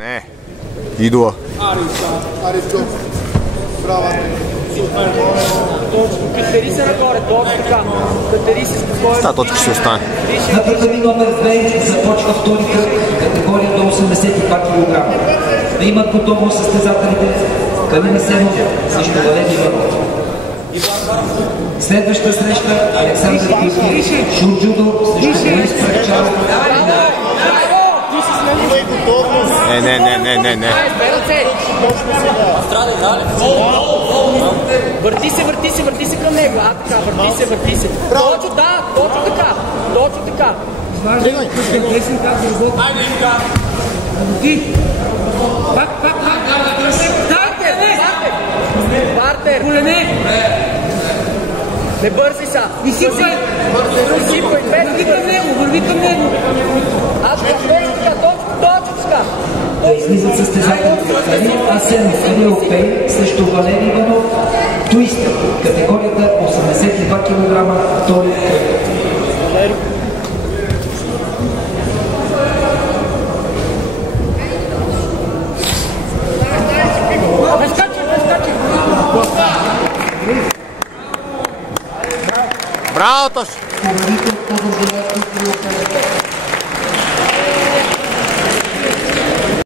Не. Идва. Арис Джов. Браво. Катери се нагоре, точно така. Катери се спокойно. Та точка ще остане. На първи номер 2 започва втори кръг, категория до 82 кг. Да имат готово състезателите Калина Сенов срещу Валерий Иванов. Следваща среща Александър Кирков, Шурджудо срещу Борис Пракчаров. Не. Върти се към него. Така, върти се. Точно така. Изваждай, десен как дълбоко. Ти! Пак! Партер! Колене! Не бързи са! Изсипай! Върви към него! Точно така! Да излизат състезателите Калин Асенов и Европей срещу Валерий Иванов. Туистър, категорията 82 кг, втори кръг. Браво, Тош!